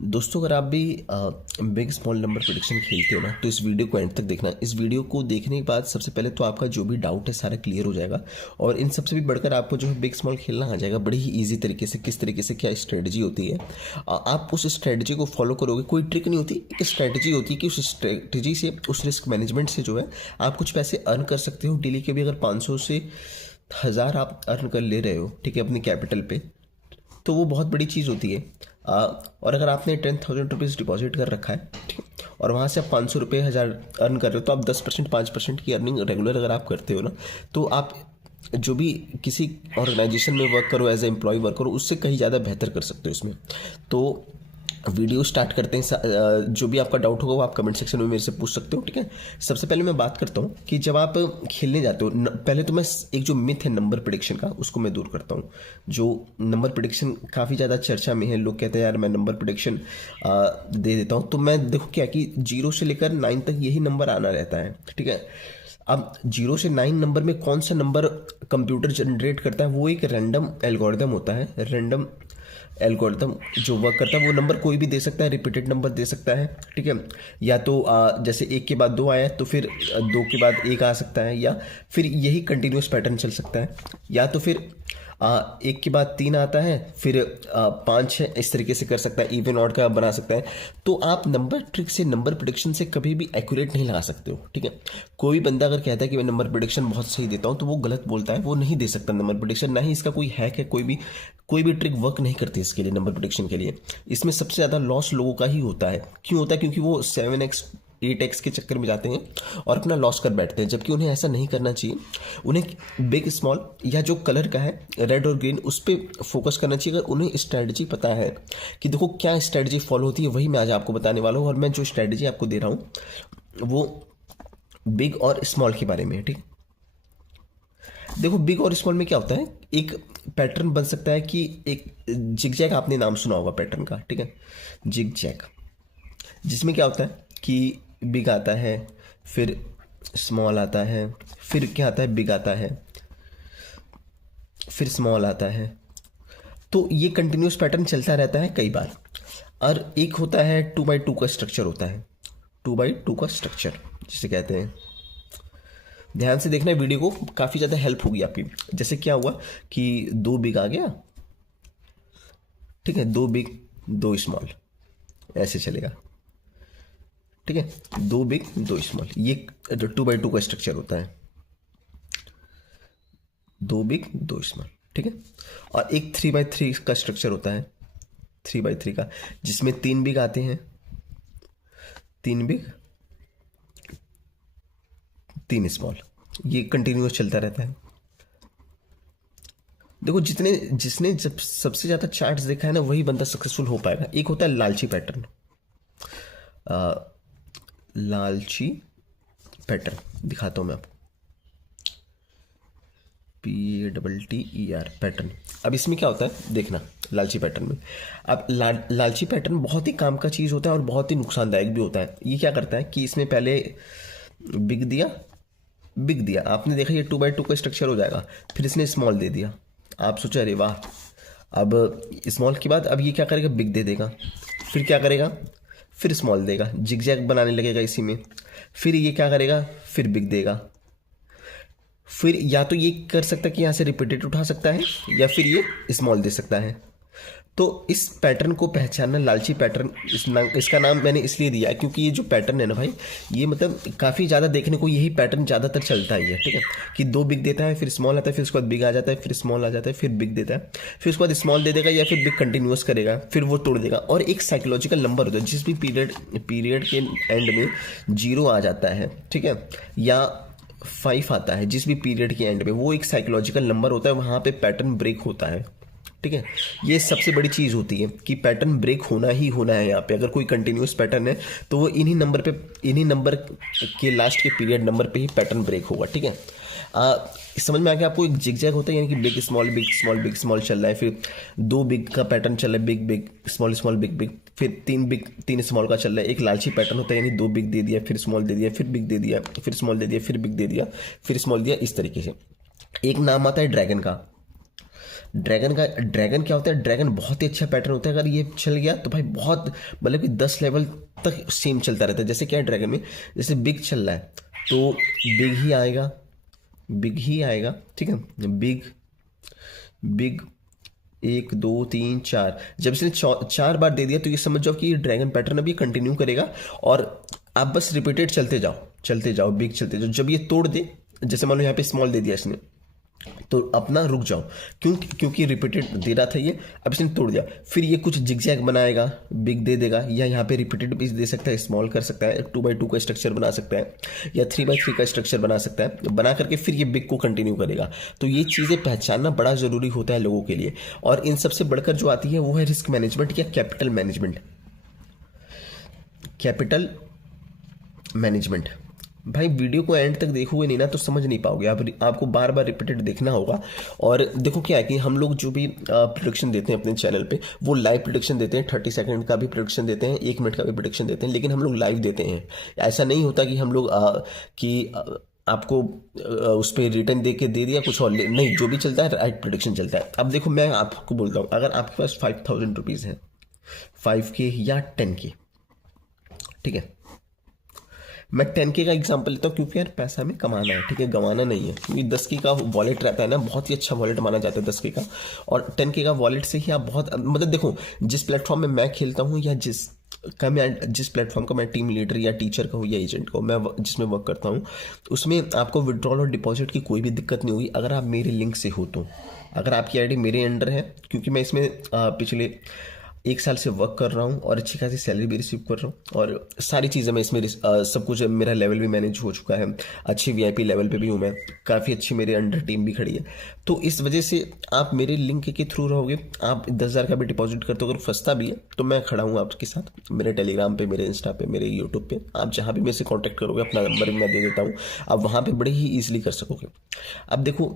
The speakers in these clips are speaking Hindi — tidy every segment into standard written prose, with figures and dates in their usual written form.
दोस्तों अगर आप भी बिग स्मॉल नंबर प्रेडिक्शन खेलते हो ना तो इस वीडियो को एंड तक देखना। इस वीडियो को देखने के बाद सबसे पहले तो आपका जो भी डाउट है सारा क्लियर हो जाएगा और इन सबसे भी बढ़कर आपको जो है बिग स्मॉल खेलना आ जाएगा बड़ी ही ईजी तरीके से। किस तरीके से क्या स्ट्रेटजी होती है, आप उस स्ट्रेटजी को फॉलो करोगे। कोई ट्रिक नहीं होती, एक स्ट्रेटजी होती है कि उस स्ट्रेटजी से, उस रिस्क मैनेजमेंट से जो है आप कुछ पैसे अर्न कर सकते हो डेली के भी। अगर 500 से 1000 आप अर्न कर ले रहे हो, ठीक है, अपनी कैपिटल पे, तो वो बहुत बड़ी चीज़ होती है। और अगर आपने 10,000 रुपीज़ डिपॉजिट कर रखा है, ठीक है, और वहाँ से आप 500 रुपये 1000 अर्न कर रहे हो, तो आप 10% 5% की अर्निंग रेगुलर अगर आप करते हो ना, तो आप जो भी किसी ऑर्गेनाइजेशन में वर्क करो, एज ए एम्प्लॉय वर्क करो, उससे कहीं ज़्यादा बेहतर कर सकते हो इसमें। तो वीडियो स्टार्ट करते हैं। जो भी आपका डाउट होगा वो आप कमेंट सेक्शन में मेरे से पूछ सकते हो, ठीक है। सबसे पहले मैं बात करता हूँ कि जब आप खेलने जाते हो, पहले तो मैं एक जो मिथ है नंबर प्रेडिक्शन का उसको मैं दूर करता हूँ। जो नंबर प्रेडिक्शन काफ़ी ज़्यादा चर्चा में है, लोग कहते हैं यार मैं नंबर प्रेडिक्शन दे देता हूँ। तो मैं देखो क्या कि 0 से लेकर 9 तक यही नंबर आना रहता है, ठीक है। अब 0 से 9 नंबर में कौन सा नंबर कंप्यूटर जनरेट करता है, वो एक रैंडम एल्गोरिदम होता है। रैंडम एल्गोरिथम जो वर्क करता है, वो नंबर कोई भी दे सकता है, रिपीटेड नंबर दे सकता है, ठीक है। या तो जैसे 1 के बाद 2 आया तो फिर 2 के बाद 1 आ सकता है, या फिर यही कंटिन्यूस पैटर्न चल सकता है। या तो फिर 1 के बाद 3 आता है, फिर 5 है, इस तरीके से कर सकता है, इवन ऑड का बना सकता है। तो आप नंबर ट्रिक से, नंबर प्रिडिक्शन से कभी भी एक्यूरेट नहीं लगा सकते हो, ठीक है। कोई भी बंदा अगर कहता है कि मैं नंबर प्रिडिक्शन बहुत सही देता हूँ, तो वो गलत बोलता है। वो नहीं दे सकता नंबर प्रिडिक्शन, ना ही इसका कोई हैक है। कोई भी ट्रिक वर्क नहीं करती इसके लिए, नंबर प्रिडिक्शन के लिए। इसमें सबसे ज़्यादा लॉस लोगों का ही होता है। क्यों होता है? क्योंकि वो 7x 8x के चक्कर में जाते हैं और अपना लॉस कर बैठते हैं, जबकि उन्हें ऐसा नहीं करना चाहिए। उन्हें बिग स्मॉल या जो कलर का है, रेड और ग्रीन, उस पर फोकस करना चाहिए। अगर उन्हें स्ट्रैटेजी पता है कि देखो क्या स्ट्रैटेजी फॉलो होती है, वही मैं आज आपको बताने वाला हूँ। और मैं जो स्ट्रैटेजी आपको दे रहा हूँ वो बिग और स्मॉल के बारे में है, ठीक। देखो बिग और स्मॉल में क्या होता है, एक पैटर्न बन सकता है कि एक जिगजैग, आपने नाम सुना होगा पैटर्न का, ठीक है, जिगजैग। जिसमें क्या होता है कि बिग आता है, फिर स्मॉल आता है, फिर क्या आता है, बिग आता है, फिर स्मॉल आता है। तो ये कंटिन्यूस पैटर्न चलता रहता है कई बार। और एक होता है 2x2 का स्ट्रक्चर होता है, 2x2 का स्ट्रक्चर जिसे कहते हैं। ध्यान से देखना वीडियो को, काफ़ी ज़्यादा हेल्प होगी आपकी। जैसे क्या हुआ कि 2 बिग आ गया, ठीक है, 2 बिग 2 स्मॉल, ऐसे चलेगा, ठीक है। 2 बिग 2 स्मॉल, ये 2x2 का स्ट्रक्चर होता है। 2 बिग 2 स्मॉल, ठीक है। और एक 3x3 का स्ट्रक्चर होता है, 3x3 का, जिसमें 3 बिग आते हैं, 3 बिग 3 स्मॉल। ये कंटिन्यूस चलता रहता है। देखो जिसने जब सबसे ज़्यादा चार्ट्स देखा है ना, वही बंदा सक्सेसफुल हो पाएगा। एक होता है लालची पैटर्न, लालची पैटर्न दिखाता हूँ मैं आपको, PATTER पैटर्न। अब इसमें क्या होता है देखना, लालची पैटर्न में। अब लालची पैटर्न बहुत ही काम का चीज़ होता है और बहुत ही नुकसानदायक भी होता है। ये क्या करता है कि इसमें पहले बिग दिया, आपने देखा ये 2x2 का स्ट्रक्चर हो जाएगा, फिर इसने स्मॉल दे दिया। आप सोचा अरे वाह, अब स्मॉल के बाद अब ये क्या करेगा, बिग दे देगा। फिर क्या करेगा, फिर स्मॉल देगा, जिगजैग बनाने लगेगा इसी में। फिर ये क्या करेगा, फिर बिग देगा। फिर या तो ये कर सकता है कि यहाँ से रिपीटेड उठा सकता है, या फिर ये स्मॉल दे सकता है। तो इस पैटर्न को पहचानना, लालची पैटर्न, इसका नाम मैंने इसलिए दिया क्योंकि ये जो पैटर्न है ना भाई, ये मतलब काफ़ी ज़्यादा देखने को यही पैटर्न ज़्यादातर चलता ही है, ठीक है। कि 2 बिग देता है, फिर स्मॉल आता है, फिर उसके बाद बिग आ जाता है, फिर स्मॉल आ जाता है, फिर बिग देता है, फिर उसके बाद स्मॉल दे देगा, या फिर बिग कंटिन्यूस करेगा, फिर वो तोड़ देगा। और एक साइकोलॉजिकल नंबर होता है, जिस भी पीरियड के एंड में 0 आ जाता है, ठीक है, या 5 आता है, जिस भी पीरियड के एंड में, वो एक साइकोलॉजिकल नंबर होता है, वहाँ पे पैटर्न ब्रेक होता है, ठीक है। ये सबसे बड़ी चीज़ होती है कि पैटर्न ब्रेक होना ही होना है यहाँ पे। अगर कोई कंटिन्यूस पैटर्न है तो वो इन्हीं नंबर के लास्ट के पीरियड नंबर पे ही पैटर्न ब्रेक होगा, ठीक है। समझ में आ गया आपको? एक जिगजैग होता है, यानी कि big small big small big small चल रहा है, फिर 2 बिग का पैटर्न चल रहा है, big big small small big big, फिर 3 बिग 3 स्मॉल का चल रहा है। एक लालची पैटर्न होता है, यानी 2 बिग दे दिया, फिर स्मॉल दे दिया, फिर बिग दे दिया, फिर स्मॉल दे दिया, फिर बिग दे दिया, फिर स्मॉल दिया, इस तरीके से। एक नाम आता है ड्रैगन का। ड्रैगन क्या होता है, ड्रैगन बहुत ही अच्छा पैटर्न होता है। अगर ये चल गया तो भाई बहुत मतलब कि 10 लेवल तक सेम चलता रहता है। जैसे क्या है ड्रैगन में, जैसे बिग चल रहा है तो बिग ही आएगा, बिग ही आएगा, ठीक है। बिग बिग 1 2 3 4, जब इसने 4 बार दे दिया तो ये समझ जाओ कि ये ड्रैगन पैटर्न अभी कंटिन्यू करेगा और आप बस रिपीटेड चलते जाओ बिग चलते जाओ। जब ये तोड़ दे, जैसे मान लो यहाँ पे स्मॉल दे दिया इसने, तो अपना रुक जाओ, क्योंकि रिपीटेड दे रहा था ये, अब इसने तोड़ दिया, फिर ये कुछ जिगजैग बनाएगा, बिग दे देगा, या यहाँ पे रिपीटेड भी दे सकता है, स्मॉल कर सकता है, 2x2 का स्ट्रक्चर बना सकता है, या 3x3 का स्ट्रक्चर बना सकता है, बना करके फिर ये बिग को कंटिन्यू करेगा। तो ये चीज़ें पहचानना बड़ा ज़रूरी होता है लोगों के लिए। और इन सबसे बढ़कर जो आती है वो है रिस्क मैनेजमेंट या कैपिटल मैनेजमेंट। कैपिटल मैनेजमेंट भाई वीडियो को एंड तक देखोगे नहीं ना तो समझ नहीं पाओगे, आपको बार बार रिपीटेड देखना होगा। और देखो क्या है कि हम लोग जो भी प्रोडक्शन देते हैं अपने चैनल पे, वो लाइव प्रोडक्शन देते हैं, 30 सेकंड का भी प्रोडक्शन देते हैं, 1 मिनट का भी प्रोडक्शन देते हैं, लेकिन हम लोग लाइव देते हैं। ऐसा नहीं होता कि हम लोग आपको उस पर रिटर्न दे के दे दिया कुछ और नहीं, जो भी चलता है राइट प्रोडक्शन चलता है। अब देखो मैं आपको बोलता हूँ, अगर आपके पास 5000 रुपीज़ है, 5K या 10K, ठीक है, मैं 10K का एग्जांपल लेता हूँ क्योंकि यार पैसा में कमाना है, ठीक है, गंवाना नहीं है। क्योंकि 10K का वॉलेट रहता है ना, बहुत ही अच्छा वॉलेट माना जाता है 10K का, और 10K का वॉलेट से ही आप बहुत मतलब देखो जिस प्लेटफॉर्म में मैं खेलता हूँ या जिस प्लेटफॉर्म का मैं टीम लीडर या टीचर का हूँ या एजेंट का हूँ, मैं जिसमें वर्क करता हूँ, उसमें आपको विड्रॉल और डिपॉजिट की कोई भी दिक्कत नहीं होगी अगर आप मेरे लिंक से हो तो। अगर आपकी आईडी मेरे अंडर है, क्योंकि मैं इसमें पिछले 1 साल से वर्क कर रहा हूँ और अच्छी खासी सैलरी भी रिसीव कर रहा हूँ, और सारी चीज़ें मैं इसमें सब कुछ, मेरा लेवल भी मैनेज हो चुका है, अच्छी VIP लेवल पे भी हूँ मैं, काफ़ी अच्छी मेरे अंडर टीम भी खड़ी है। तो इस वजह से आप मेरे लिंक के थ्रू रहोगे, आप 10,000 का भी डिपॉजिट करते हो, अगर फंसता भी है तो मैं खड़ा हूँ आपके साथ, मेरे टेलीग्राम पे, मेरे इंस्टा पे, मेरे यूट्यूब पे, आप जहाँ भी मेरे से कॉन्टैक्ट करोगे, अपना नंबर भी मैं दे देता हूँ, आप वहाँ पर बड़े ही ईजिली कर सकोगे। अब देखो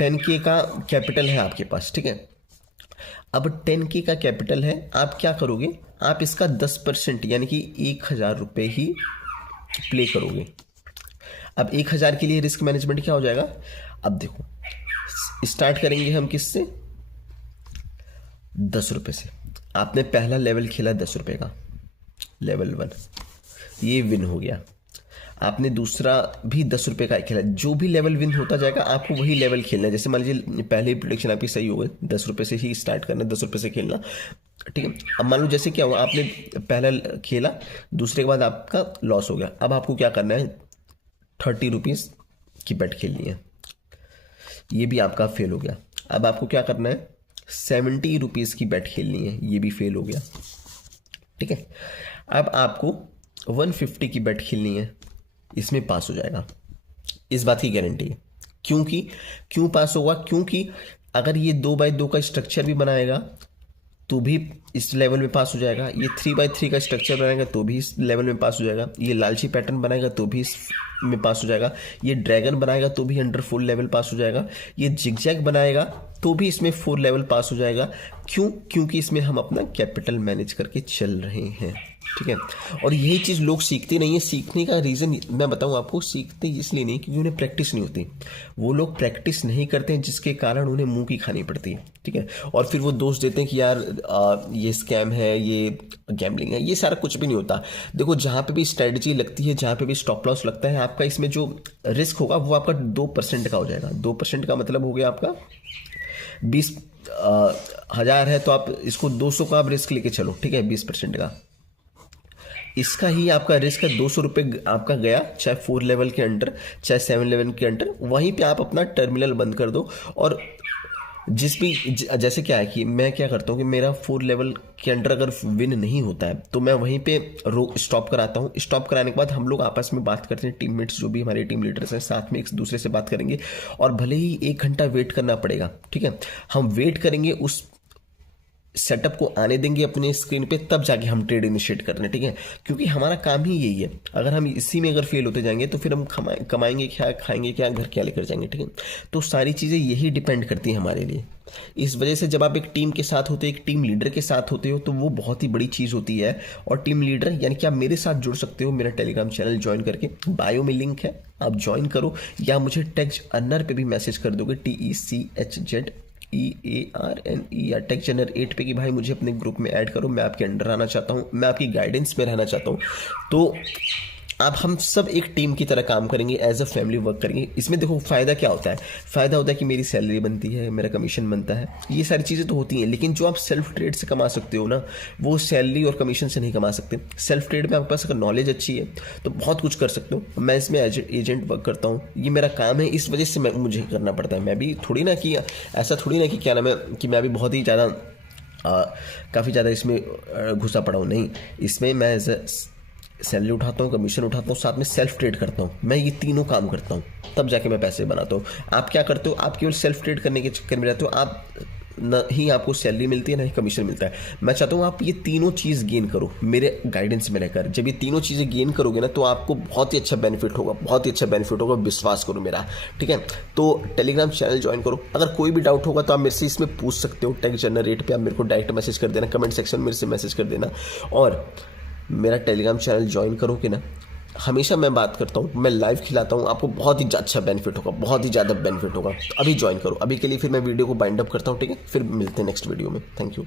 10K का कैपिटल है आपके पास, ठीक है। अब 10K का कैपिटल है, आप क्या करोगे, आप इसका 10% यानी कि 1,000 रुपये ही प्ले करोगे। अब 1,000 के लिए रिस्क मैनेजमेंट क्या हो जाएगा, अब देखो स्टार्ट करेंगे हम किससे, 10 रुपये से। आपने पहला लेवल खेला 10 रुपये का, लेवल 1, ये विन हो गया। आपने दूसरा भी 10 रुपये का खेला, जो भी लेवल विन होता जाएगा आपको वही लेवल खेलना है। जैसे मान लीजिए पहले ही प्रोडिक्शन आपकी सही हो गई, 10 रुपये से ही स्टार्ट करना, 10 रुपये से खेलना, ठीक है। अब मान लो जैसे क्या हुआ, आपने पहला खेला, दूसरे के बाद आपका लॉस हो गया, अब आपको क्या करना है, 30 रुपीज़ की बेट खेलनी है, ये भी आपका फेल हो गया। अब आपको क्या करना है, 70 रुपीज़ की बेट खेलनी है, ये भी फेल हो गया, ठीक है। अब आपको 150 की बेट खेलनी है, इसमें पास हो जाएगा, इस बात की गारंटी है। क्यों पास होगा, क्योंकि अगर ये 2x2 का स्ट्रक्चर भी बनाएगा तो भी इस लेवल में पास हो जाएगा, ये 3x3 का स्ट्रक्चर बनाएगा तो भी इस लेवल में पास हो जाएगा, ये लालची पैटर्न बनाएगा तो भी इस में पास हो जाएगा, ये ड्रैगन बनाएगा तो भी अंडर 4 लेवल पास हो जाएगा, ये जिगजैग बनाएगा तो भी इसमें 4 लेवल पास हो जाएगा। क्योंकि इसमें हम अपना कैपिटल मैनेज करके चल रहे हैं, ठीक है। और यही चीज़ लोग सीखते नहीं है। सीखने का रीज़न मैं बताऊं आपको, सीखते इसलिए नहीं क्योंकि उन्हें प्रैक्टिस नहीं होती, वो लोग प्रैक्टिस नहीं करते हैं जिसके कारण उन्हें मुंह की खानी पड़ती है, ठीक है। और फिर वो दोष देते हैं कि यार ये स्कैम है, ये गैम्बलिंग है, ये सारा कुछ भी नहीं होता। देखो जहाँ पे भी स्ट्रेटजी लगती है, जहाँ पे भी स्टॉप लॉस लगता है, आपका इसमें जो रिस्क होगा वो आपका 2% का हो जाएगा। 2% का मतलब हो गया आपका 20,000 है तो आप इसको 200 का आप रिस्क लेके चलो, ठीक है, 20% का, इसका ही आपका रिस्क है 200 रुपये आपका गया, चाहे 4 लेवल के अंडर चाहे 7 लेवल के अंडर, वहीं पे आप अपना टर्मिनल बंद कर दो। और जैसे क्या है कि मैं क्या करता हूँ कि मेरा 4 लेवल के अंडर अगर विन नहीं होता है तो मैं वहीं पे स्टॉप कराता हूँ। स्टॉप कराने के बाद हम लोग आपस में बात करते हैं, टीममेट्स जो भी हमारे टीम लीडर्स हैं साथ में एक दूसरे से बात करेंगे, और भले ही 1 घंटा वेट करना पड़ेगा, ठीक है, हम वेट करेंगे, उस सेटअप को आने देंगे अपने स्क्रीन पे, तब जाके हम ट्रेड इनिशिएट कर रहे हैं, ठीक है। क्योंकि हमारा काम ही यही है, अगर हम इसी में अगर फेल होते जाएंगे तो फिर हम कमाएंगे क्या, खाएंगे क्या, घर क्या लेकर जाएंगे, ठीक है। तो सारी चीज़ें यही डिपेंड करती हैं हमारे लिए। इस वजह से जब आप एक टीम के साथ होते हो, एक टीम लीडर के साथ होते हो, तो वो बहुत ही बड़ी चीज़ होती है। और टीम लीडर यानी कि आप मेरे साथ जुड़ सकते हो, मेरा टेलीग्राम चैनल ज्वाइन करके, बायो में लिंक है, आप ज्वाइन करो, या मुझे टेक्स्ट अर्नर पे भी मैसेज कर दोगे, TECHZ TECHERNE या टेक जनर 8 पे कि भाई मुझे अपने ग्रुप में ऐड करो, मैं आपके अंडर आना चाहता हूँ, मैं आपकी गाइडेंस में रहना चाहता हूँ। तो अब हम सब एक टीम की तरह काम करेंगे, एज अ फैमिली वर्क करेंगे। इसमें देखो फ़ायदा क्या होता है, फ़ायदा होता है कि मेरी सैलरी बनती है, मेरा कमीशन बनता है, ये सारी चीज़ें तो होती हैं। लेकिन जो आप सेल्फ ट्रेड से कमा सकते हो ना, वो सैलरी और कमीशन से नहीं कमा सकते। सेल्फ ट्रेड में आपके पास अगर नॉलेज अच्छी है तो बहुत कुछ कर सकते हो। मैं इसमें एजेंट वर्क करता हूँ, ये मेरा काम है, इस वजह से मुझे करना पड़ता है। मैं भी थोड़ी ना कि ऐसा थोड़ी ना कि क्या नाम है कि मैं अभी बहुत ही ज़्यादा काफ़ी ज़्यादा इसमें घुसा पड़ा हूँ, नहीं। इसमें मैं एज अ सैलरी उठाता हूँ, कमीशन उठाता हूँ, साथ में सेल्फ ट्रेड करता हूँ। मैं ये तीनों काम करता हूँ, तब जाके मैं पैसे बनाता हूँ। आप क्या करते हो, आप केवल सेल्फ ट्रेड करने के चक्कर में रहते हो, आप न ही आपको सैलरी मिलती है ना ही कमीशन मिलता है। मैं चाहता हूँ आप ये तीनों चीज़ गेन करो मेरे गाइडेंस में रहकर। जब ये तीनों चीज़ें गेन करोगे ना तो आपको बहुत ही अच्छा बेनिफिट होगा, बहुत ही अच्छा बेनिफिट होगा, विश्वास करो मेरा, ठीक है। तो टेलीग्राम चैनल ज्वाइन करो। अगर कोई भी डाउट होगा तो आप मेरे से इसमें पूछ सकते हो। टेक जनरेट पे आप मेरे को डायरेक्ट मैसेज कर देना, कमेंट सेक्शन में मेरे से मैसेज कर देना। और मेरा टेलीग्राम चैनल ज्वाइन करोगे ना, हमेशा मैं बात करता हूँ, मैं लाइव खिलाता हूँ, आपको बहुत ही अच्छा बेनिफिट होगा, बहुत ही ज़्यादा बेनिफिट होगा। तो अभी ज्वाइन करो। अभी के लिए फिर मैं वीडियो को बाइंड अप करता हूँ, ठीक है। फिर मिलते हैं नेक्स्ट वीडियो में। Thank you.